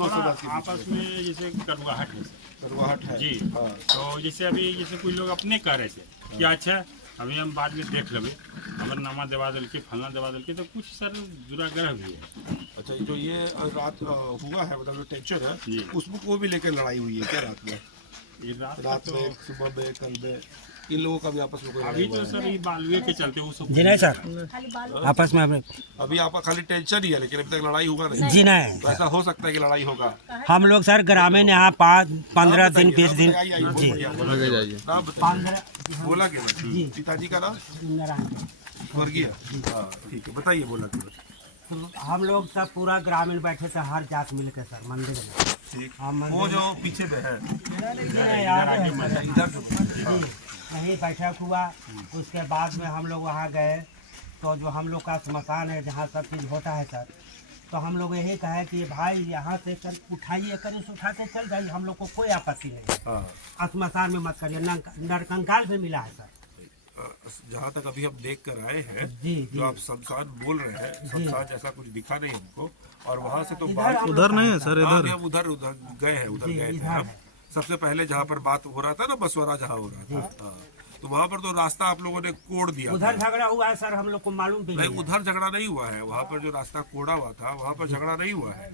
210 के आपस में जैसे कड़वाहट है कड़वाहट है जी। हाँ। तो जैसे अभी जैसे कुछ लोग अपने कह रहे थे कि अच्छा अभी हम बाद में देख लेंगे हमारे नामा दवा दिल के फलना दवा दिल के, तो कुछ सर दुराग्रह भी है। अच्छा, जो ये रात हुआ है मतलब जो टेंशन है जी। उसमें को भी लेकर लड़ाई हुई है क्या रात में? ये रात रात में, सुबह में, कल में इन लोगों का भी आपस में कोई अभी लड़ाई तो हुआ है? सर ये बालुए के चलते वो सब जी नहीं सर, आपस में अभी आपका खाली टेंशन ही है लेकिन अभी तक लड़ाई हुआ नहीं। जी नहीं। तो ऐसा हो सकता है कि लड़ाई होगा। हम लोग सर ग्रामीण यहाँ 15 दिन 20 दिन जी नाम बताइए। बोला के पिताजी का नाम स्वर्गीय। हाँ ठीक है, बताइए बोला के। हम लोग सब पूरा ग्रामीण बैठे थे हर जात मिल के सर मंदिर में। ठीक, हम वो जो पीछे में है यही बैठक हुआ। उसके बाद में हम लोग वहाँ गए तो जो हम लोग का स्मशान है जहाँ सब चीज़ होता है सर, तो हम लोग यही कहे कि भाई यहाँ से कर उठाइए, कर उठा के चल जाइए, हम लोग को कोई आपत्ति नहीं है। स्मशान में मत करिए, नरकंकाल भी मिला है सर। जहाँ तक अभी हम देख कर आए हैं जी, जो आप शमशान बोल रहे हैं, शमशान जैसा कुछ दिखा नहीं हमको। और वहाँ से तो उधर नहीं है सर, इधर हम उधर गए हैं, उधर गए थे हम। सबसे पहले जहाँ पर बात हो रहा था ना, बसवरा जहाँ हो रहा था, तो वहाँ पर तो रास्ता आप लोगों ने कोड़ दिया। उधर झगड़ा हुआ है सर, हम लोग को मालूम भी नहीं, उधर झगड़ा नहीं हुआ है। वहाँ पर जो रास्ता कोड़ा हुआ था वहाँ पर झगड़ा नहीं हुआ है,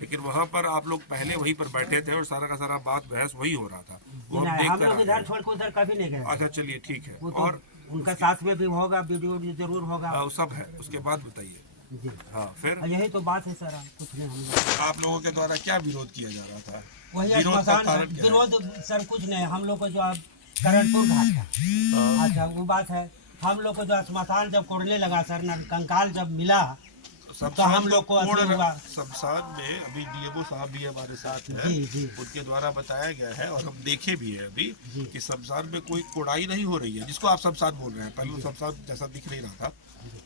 लेकिन वहाँ पर आप लोग पहले वहीं पर बैठे थे और सारा का सारा बात बहस वही हो रहा था। वो हम देख हम लोग इधर छोड़ के उधर कभी नहीं गए। अच्छा चलिए ठीक है। तो और उनका साथ में भी होगा, वीडियो भी जरूर होगा, वो सब है। उसके बाद बताइए। जी हाँ, फिर यही तो बात है सर, कुछ नहीं। हम लोग आप लोगों के द्वारा क्या विरोध किया जा रहा था? वही विरोध का स्मशान कारण क्या है? विरोध सर कुछ नहीं, हम लोग को जो अब करणपुर घाट था, अच्छा वो बात है। हम लोग को जो स्मशान जब कोड़ने लगा सर, कंकाल जब मिला तो हम लोग को हुआ। शमशान में अभी डीएमओ साहब भी हमारे साथ हैं, जी। उनके द्वारा बताया गया है और हम देखे भी है अभी कि शमशान में कोई कोड़ाई नहीं हो रही है, जिसको आप शमशान बोल रहे हैं। पहले वो शमशान जैसा दिख नहीं रहा था,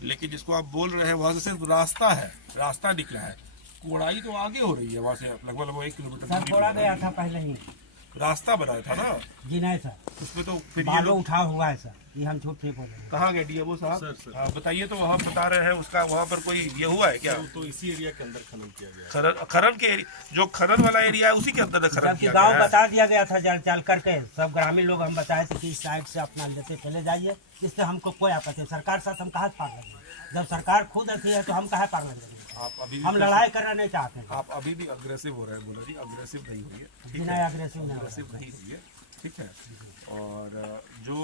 लेकिन जिसको आप बोल रहे हैं वहाँ से सिर्फ रास्ता है, रास्ता निकला है। कोड़ाई तो आगे हो रही है, वहाँ से लगभग 1 किलोमीटर सर कोड़ा गया था पहले ही, रास्ता बनाया था ना। जी नहीं सर, उसमें तो फिर बालू उठा हुआ है सर, ये हम झूठ नहीं बोले। कहाँ गए डीएमओ साहब? हाँ, बताइए। तो वहाँ बता रहे हैं उसका वहाँ पर कोई ये हुआ है क्या? तो इसी एरिया के अंदर खनन किया गया। खनन के जो खनन वाला एरिया है उसी के अंदर खनन किया गया गाँव है। बता दिया गया था जल करके, सब ग्रामीण लोग हम बताए थे कि इस साइड से अपना लेते चले जाइए, इससे हमको कोई आपत्ति नहीं। सरकार साथ हम कहाँ पार लगेंगे, जब सरकार खुद अच्छी है तो हम कहाँ पार लगेंगे। आप अभी हम लड़ाई करना नहीं चाहते हैं। आप अभी भी अग्रेसिव हो रहे हैं। बोला जी अग्रेसिव नहीं हुई है, ठीक बिना है, अग्रेसिव नहीं अग्रेसिव नहीं हुई है, ठीक है। और जो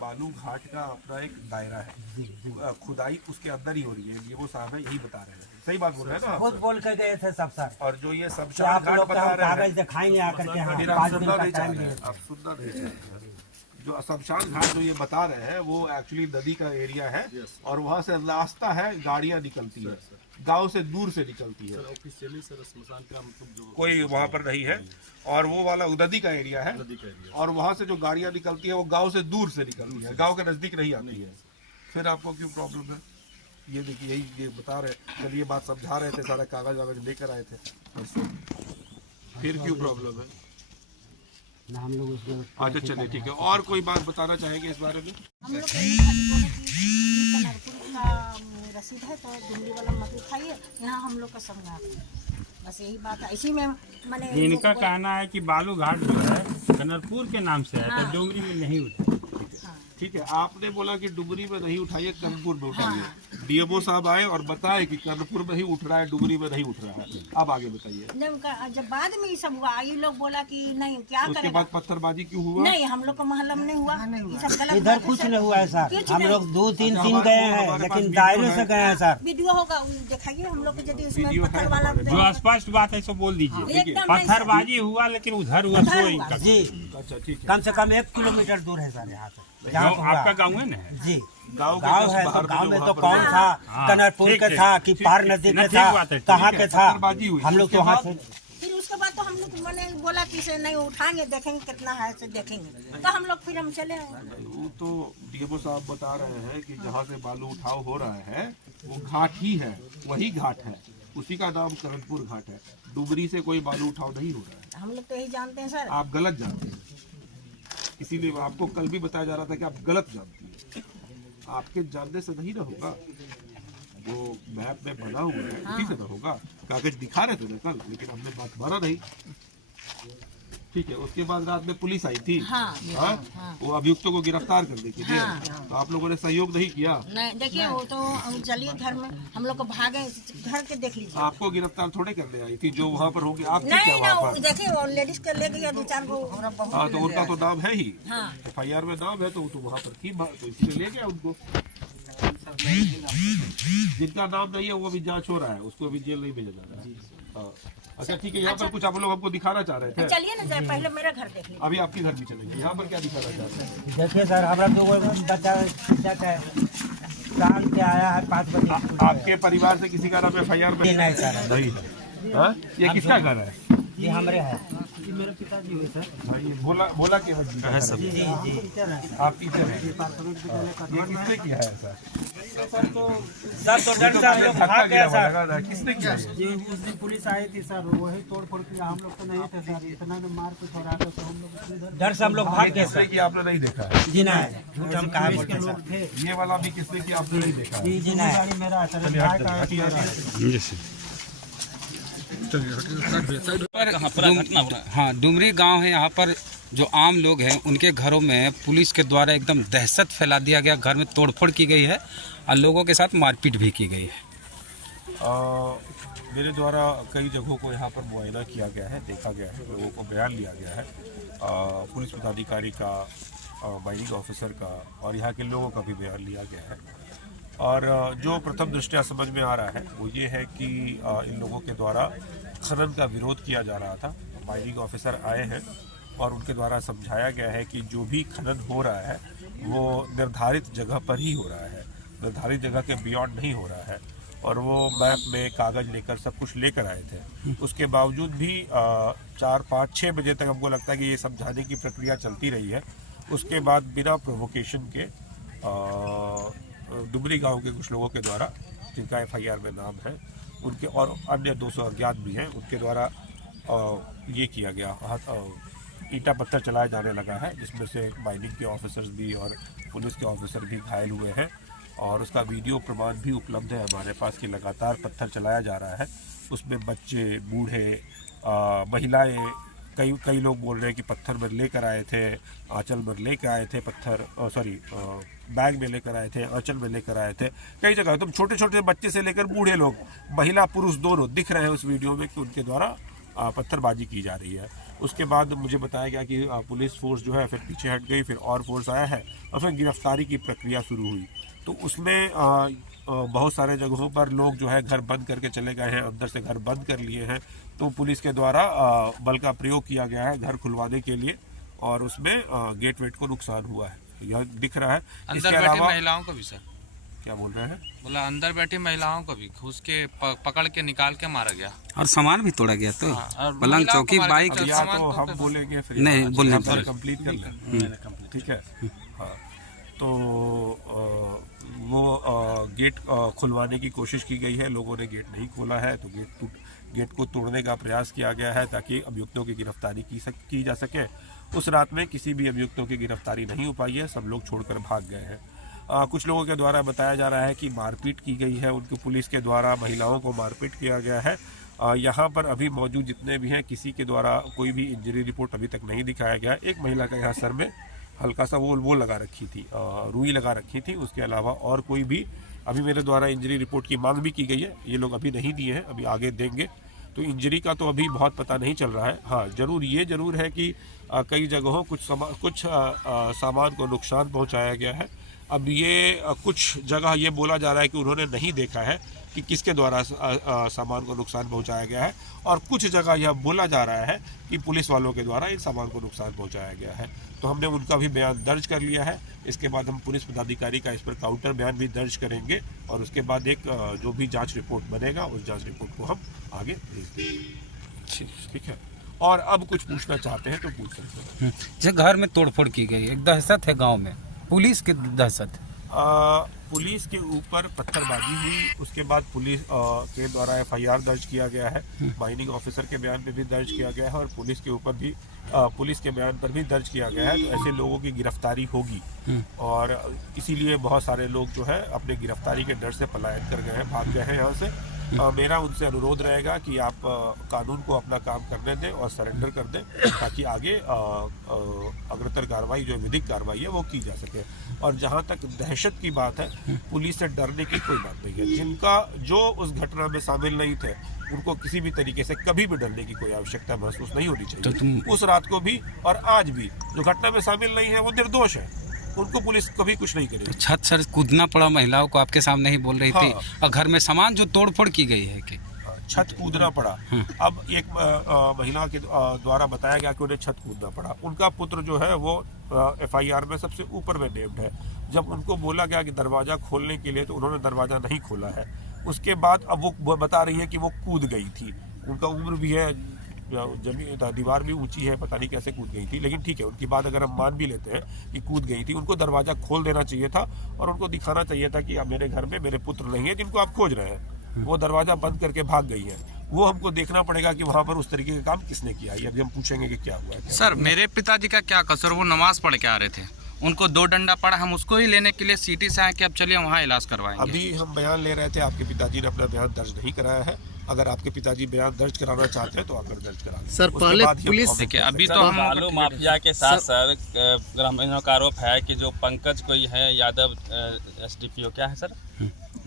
बालू घाट का अपना एक दायरा है, खुदाई उसके अंदर ही हो रही है, ये वो साहब है यही बता रहे हैं। सही बात बोल रहे हैं ना? खुद बोल के गए थे सब सर। और जो ये तो शमशान आप घाट लोग बता रहे हैं, कागज दिखाएंगे आकर के, हाँ, फिर आप 5 दिन सुनना का नहीं चाह टाइम रहे हैं, दिए। आप सुनना नहीं चाह रहे हैं। जो शमशान घाट जो ये बता रहे हैं वो एक्चुअली नदी का एरिया है और वहाँ से रास्ता है, गाड़ियाँ निकलती है, गांव से दूर से निकलती है। ऑफिशियली सर स्मशान का मतलब जो कोई वहाँ पर नहीं है, और वो वाला नदी का एरिया है, और वहाँ से जो गाड़ियाँ निकलती है वो गांव से दूर से निकलती है, गांव के नजदीक नहीं आती है। फिर आपको क्यों प्रॉब्लम है? ये देखिए यही ये बता रहे, जब ये बात समझा रहे थे, सारा कागज वागज लेकर आए थे परसों, फिर क्यों प्रॉब्लम है? ना हम लोग उसमें अच्छा चलिए ठीक है। और कोई बात बताना चाहेंगे इस बारे में? हम लोग कनरपुर का रसीद है तो दिल्ली वाला मत उठाइए, यहाँ हम लोग का संघात है, बस यही बात है। इसी में मैंने इनका कहना है कि बालू घाट जो है कनरपुर के नाम से है, तो डोंगरी में नहीं उठा। ठीक है, आपने बोला कि डुगरी में नहीं उठाइए, कर्नपुर में उठाइए। डीएमओ साहब आए और बताए कि कर्नपुर में ही उठ रहा है, डुगरी में नहीं उठ रहा है। अब आगे बताइए। जब बाद में ये सब हुआ, ये लोग बोला कि नहीं क्या उसके करेगा। बाद पत्थरबाजी क्यों हुआ? नहीं, हम लोग को मोहल्ला में नहीं हुआ, ये सब गलत इधर बात है कुछ सर। नहीं हुआ है सर। कुछ हम नहीं। लोग 2-3 अच्छा, दिन गए हैं, हमारे पास लेकिन वीडियो दायरे है। से गए हैं सर। वीडियो होगा, दिखाइए हम लोग को, यदि उसमें वीडियो है पत्थर वाला जो स्पष्ट बात है सो बोल दीजिए। एकदम नहीं सर। पत्थरबाजी हुआ लेकिन उधर हुआ सो इनका। जी, अच्छा ठीक है। कम से कम 1 किलोमीटर दूर है सर यहाँ से, जहाँ पे आपका हुआ। गाँव है ना? जी, गाँव गाँव है तो गाँव में तो कौन था, हाँ, कनरपुर ठीक के है, था कि पार नदी ना, के ठीक था, बात है, ठीक कहाँ है, के था, पत्थरबाजी हुई। हम लोग तो वहाँ थे। फिर उसके बाद तो हम लोग मैंने बोला कि इसे नहीं उठाएंगे, देखेंगे कितना है से देखेंगे, तो हम लोग फिर हम चले आए। वो तो डीएमओ साहब बता रहे हैं कि जहाँ से बालू उठाव हो रहा है वो घाट ही है, वही घाट है, उसी का नाम कर्नपुर घाट है। डुगरी से कोई बालू उठाव नहीं हो रहा है। हम लोग तो यही जानते हैं सर। आप गलत जानते हैं, इसीलिए आपको कल भी बताया जा रहा था कि आप गलत जानती हैं। आपके जानने से नहीं ना होगा, वो मैप में बना हुआ है उसी से ना होगा। कागज दिखा रहे थे ना कल, लेकिन हमने बात माना नहीं। ठीक है, उसके बाद रात में पुलिस आई थी। हाँ, हाँ? हाँ। वो अभियुक्तों को गिरफ्तार करने के लिए। हाँ। तो आप लोगों ने सहयोग नहीं किया। नहीं देखिए, वो तो हम चलिए घर में, हम लोग को भागे घर के देख लीजिए। आपको गिरफ्तार थोड़े करने आई थी, जो वहाँ पर होगी। आप थी क्या नहीं ना, वहाँ पर? देखिए वो लेडीज के ले गया 2-4 को। हाँ, तो उनका तो नाम है ही, हाँ। FIR में नाम है, तो वो तो वहाँ पर थी, तो इसलिए ले गया उनको। जिनका नाम नहीं है वो अभी जांच हो रहा है, उसको अभी जेल नहीं भेजा जा रहा है। हाँ। अच्छा ठीक है, यहाँ पर कुछ आप लोग हमको दिखाना चाह रहे थे। चलिए ना सर, पहले मेरा घर देख लीजिए। अभी आपके घर भी चलेंगे। यहाँ पर क्या दिखाना चाह रहे हैं? देखिए सर, हमारा 2 बच्चा शिक्षक है, काम से आया है 5 बजे। आपके परिवार से किसी का नाम FIR में नहीं सर, नहीं है? हाँ? ये किसका घर है? ये हमारे है, ये मेरे पिताजी हुए सर। हाँ, ये बोला के है सब। जी जी आप टीचर हैं। ये किसने किया है ऐसा? सर तो डर से हम लोग भाग गए सर। किसने किया है? जी, उस दिन पुलिस आई थी सर, वही तोड़ फोड़ किया, हम लोग तो नहीं थे सर, इतना में मार कुछ हो रहा था, तो हम लोग डर से हम लोग भाग गए किसने सर। किया आपने नहीं देखा है? जी नहीं, झूठ हम कहा बोलते लोग थे। ये वाला भी किसने किया आपने नहीं देखा है? जी जी नहीं, गाड़ी मेरा है सर, भाई का है, हाँ, डुमरी गांव है। यहाँ पर जो आम लोग हैं उनके घरों में पुलिस के द्वारा एकदम दहशत फैला दिया गया, घर में तोड़फोड़ की गई है और लोगों के साथ मारपीट भी की गई है। मेरे द्वारा कई जगहों को यहाँ पर मुआयना किया गया है, देखा गया है, लोगों को बयान लिया गया है, पुलिस पदाधिकारी का, माइनिंग ऑफिसर का और यहाँ के लोगों का भी बयान लिया गया है। और जो प्रथम दृष्टया समझ में आ रहा है वो ये है कि इन लोगों के द्वारा खनन का विरोध किया जा रहा था। माइनिंग ऑफिसर आए हैं और उनके द्वारा समझाया गया है कि जो भी खनन हो रहा है वो निर्धारित जगह पर ही हो रहा है, निर्धारित जगह के बियॉन्ड नहीं हो रहा है। और वो मैप में कागज़ लेकर सब कुछ लेकर आए थे। उसके बावजूद भी 4, 5, 6 बजे तक हमको लगता है कि ये समझाने की प्रक्रिया चलती रही है। उसके बाद बिना प्रोवोकेशन के डुमरी गांव के कुछ लोगों के द्वारा, जिनका FIR में नाम है, उनके और अन्य 200 अज्ञात भी हैं, उनके द्वारा ये किया गया, ईंटा पत्थर चलाया जाने लगा है, जिसमें से माइनिंग के ऑफिसर्स भी और पुलिस के ऑफिसर भी घायल हुए हैं। और उसका वीडियो प्रमाण भी उपलब्ध है हमारे पास कि लगातार पत्थर चलाया जा रहा है। उसमें बच्चे, बूढ़े, महिलाएं, कई लोग बोल रहे हैं कि पत्थर में लेकर आए थे, आंचल में लेकर आए थे पत्थर, बैग में लेकर आए थे, आंचल में लेकर आए थे। कई जगह तुम छोटे छोटे बच्चे से लेकर बूढ़े लोग, महिला पुरुष दोनों दिख रहे हैं उस वीडियो में कि उनके द्वारा पत्थरबाजी की जा रही है। उसके बाद मुझे बताया गया कि पुलिस फोर्स जो है फिर पीछे हट गई, फिर और फोर्स आया है और फिर गिरफ्तारी की प्रक्रिया शुरू हुई। तो उसमें बहुत सारे जगहों पर लोग जो है घर बंद करके चले गए हैं, अंदर से घर बंद कर लिए हैं। तो पुलिस के द्वारा बल का प्रयोग किया गया है घर खुलवाने के लिए और उसमें गेट वेट को नुकसान हुआ है, यह दिख रहा है। अंदर बैठी महिलाओं को भी सर, क्या बोल रहे हैं? बोला अंदर बैठी महिलाओं को भी घुस के पकड़ के निकाल के मारा गया और सामान भी तोड़ा गया। तो और पलंग, महिलाओं चौकी, को मारा बाइक, गया। या सामान तो हम तो बोलेंगे फिर नहीं, बोलने आप कंप्लीट कर लें, ठीक है। हाँ, तो वो गेट खुलवाने की कोशिश की गई है, लोगों ने गेट नहीं खोला है, तो गेट को तोड़ने का प्रयास किया गया है ताकि अभियुक्तों की गिरफ्तारी की जा सके। उस रात में किसी भी अभियुक्तों की गिरफ्तारी नहीं हो पाई है, सब लोग छोड़कर भाग गए हैं। कुछ लोगों के द्वारा बताया जा रहा है कि मारपीट की गई है, उनकी पुलिस के द्वारा महिलाओं को मारपीट किया गया है। यहाँ पर अभी मौजूद जितने भी हैं किसी के द्वारा कोई भी इंजरी रिपोर्ट अभी तक नहीं दिखाया गया। एक महिला का यहाँ सर में हल्का सा वो लगा रखी थी, रुई लगा रखी थी, उसके अलावा और कोई भी अभी मेरे द्वारा इंजरी रिपोर्ट की मांग भी की गई है, ये लोग अभी नहीं दिए हैं, अभी आगे देंगे। तो इंजरी का तो अभी बहुत पता नहीं चल रहा है। हाँ, ये जरूर है कि कई जगहों कुछ सामान को नुकसान पहुँचाया गया है। अब ये कुछ जगह ये बोला जा रहा है कि उन्होंने नहीं देखा है कि किसके द्वारा सामान को नुकसान पहुंचाया गया है, और कुछ जगह यह बोला जा रहा है कि पुलिस वालों के द्वारा इन सामान को नुकसान पहुंचाया गया है। तो हमने उनका भी बयान दर्ज कर लिया है। इसके बाद हम पुलिस पदाधिकारी का इस पर काउंटर बयान भी दर्ज करेंगे और उसके बाद एक जो भी जाँच रिपोर्ट बनेगा उस जाँच रिपोर्ट को हम आगे भेज देंगे, ठीक है। और अब कुछ पूछना चाहते हैं तो पूछ सकते हैं। जो घर में तोड़फोड़ की गई, एक दहशत है गाँव में, पुलिस की दहशत है। पुलिस के ऊपर पत्थरबाजी हुई, उसके बाद पुलिस के द्वारा FIR दर्ज किया गया है, माइनिंग ऑफिसर के बयान पे भी दर्ज किया गया है और पुलिस के ऊपर भी पुलिस के बयान पर भी दर्ज किया गया है। तो ऐसे लोगों की गिरफ्तारी होगी और इसीलिए बहुत सारे लोग जो है अपने गिरफ्तारी के डर से पलायन कर गए हैं, भाग गए हैं यहाँ से। मेरा उनसे अनुरोध रहेगा कि आप कानून को अपना काम करने दें और सरेंडर कर दें, ताकि आगे अग्रतर कार्रवाई जो विधिक कार्रवाई है वो की जा सके। और जहां तक दहशत की बात है, पुलिस से डरने की कोई बात नहीं है। जिनका जो उस घटना में शामिल नहीं थे उनको किसी भी तरीके से कभी भी डरने की कोई आवश्यकता महसूस नहीं होनी चाहिए। उस रात को भी और आज भी जो घटना में शामिल नहीं है वो निर्दोष है, उनको पुलिस कभी कुछ नहीं करेगी। छत सर कूदना पड़ा महिलाओं को, आपके सामने ही बोल रही थी, और घर में सामान जो तोड़फोड़ की गई है कि छत कूदना पड़ा। अब एक महिला के द्वारा बताया गया कि उन्हें छत कूदना पड़ा। उनका पुत्र जो है वो FIR में सबसे ऊपर में नेम्ड है। जब उनको बोला गया कि दरवाजा खोलने के लिए तो उन्होंने दरवाजा नहीं खोला है। उसके बाद अब वो बता रही है कि वो कूद गई थी। उनका उम्र भी है, जमीन दीवार भी ऊंची है, पता नहीं कैसे कूद गई थी, लेकिन ठीक है, उनकी बात अगर हम मान भी लेते हैं कि कूद गई थी, उनको दरवाजा खोल देना चाहिए था और उनको दिखाना चाहिए था कि अब मेरे घर में मेरे पुत्र नहीं है जिनको आप खोज रहे हैं। वो दरवाजा बंद करके भाग गई है। वो हमको देखना पड़ेगा कि वहाँ पर उस तरीके का काम किसने किया है। अभी हम पूछेंगे कि क्या हुआ है। सर मेरे पिताजी का क्या कसूर, वो नमाज पढ़ के आ रहे थे, उनको 2 डंडा पड़ा, हम उसको ही लेने के लिए सिटी से आए कि अब चलिए वहाँ इलाज करवाएंगे। अभी हम बयान ले रहे थे, आपके पिताजी ने अपना बयान दर्ज नहीं कराया है। अगर आपके पिताजी बयान दर्ज कराना चाहते हैं तो आकर दर्ज करा लें। सर पहले पुलिस देखिए अभी तो हम बालू माफिया के साथ सर ग्रामीणों का आरोप है कि जो पंकज कोई है यादव, SDPO क्या है सर,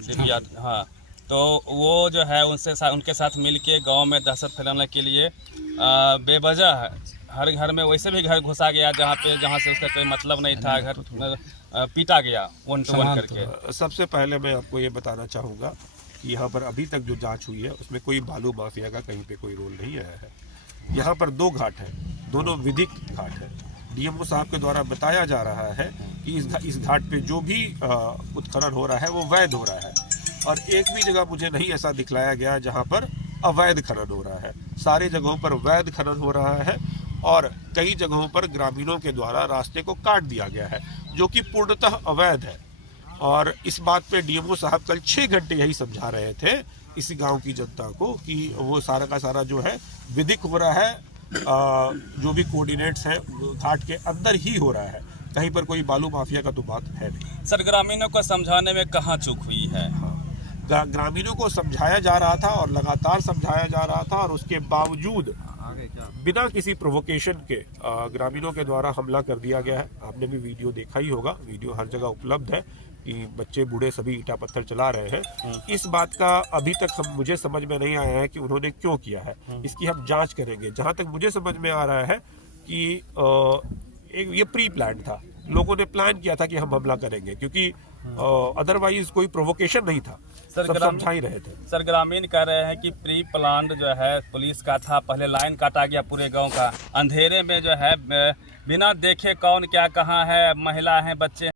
DP यादव, हाँ, तो वो जो है उनके साथ मिलके गांव में दहशत फैलाने के लिए बेवजह है हर घर में वैसे भी घर घुसा गया जहाँ से उसका कोई मतलब नहीं था, घर पीटा गया 1 to 1 करके। सबसे पहले मैं आपको ये बताना चाहूँगा कि यहाँ पर अभी तक जो जांच हुई है उसमें कोई बालू माफिया का कहीं पे कोई रोल नहीं आया है। यहाँ पर 2 घाट हैं, दोनों विधिक घाट हैं। DMO साहब के द्वारा बताया जा रहा है कि इस घाट पे जो भी उत्खनन हो रहा है वो वैध हो रहा है, और एक भी जगह मुझे नहीं ऐसा दिखलाया गया जहाँ पर अवैध खनन हो रहा है। सारी जगहों पर वैध खनन हो रहा है और कई जगहों पर ग्रामीणों के द्वारा रास्ते को काट दिया गया है, जो कि पूर्णतः अवैध है। और इस बात पे DMO साहब कल 6 घंटे यही समझा रहे थे इस गांव की जनता को कि वो सारा का सारा जो है विधिक हो रहा है, जो भी कोऑर्डिनेट्स हैं घाट के अंदर ही हो रहा है, कहीं पर कोई बालू माफिया का तो बात है नहीं। सर ग्रामीणों को समझाने में कहाँ चूक हुई है? ग्रामीणों को समझाया जा रहा था और लगातार समझाया जा रहा था, और उसके बावजूद बिना किसी प्रोवोकेशन के ग्रामीणों के द्वारा हमला कर दिया गया है। आपने भी वीडियो देखा ही होगा, वीडियो हर जगह उपलब्ध है कि बच्चे बूढ़े सभी ईंटा पत्थर चला रहे हैं। इस बात का अभी तक मुझे समझ में नहीं आया है कि उन्होंने क्यों किया है। इसकी हम जांच करेंगे। जहां तक मुझे समझ में आ रहा है कि ये प्री प्लान था, लोगों ने प्लान किया था कि हम हमला करेंगे, क्योंकि अदरवाइज कोई प्रोवोकेशन नहीं था, सब समझा ही रहे थे। सर ग्रामीण कह रहे हैं कि प्री प्लान जो है पुलिस का था, पहले लाइन काटा गया पूरे गांव का, अंधेरे में जो है बिना देखे कौन क्या कहाँ है, महिला है, बच्चे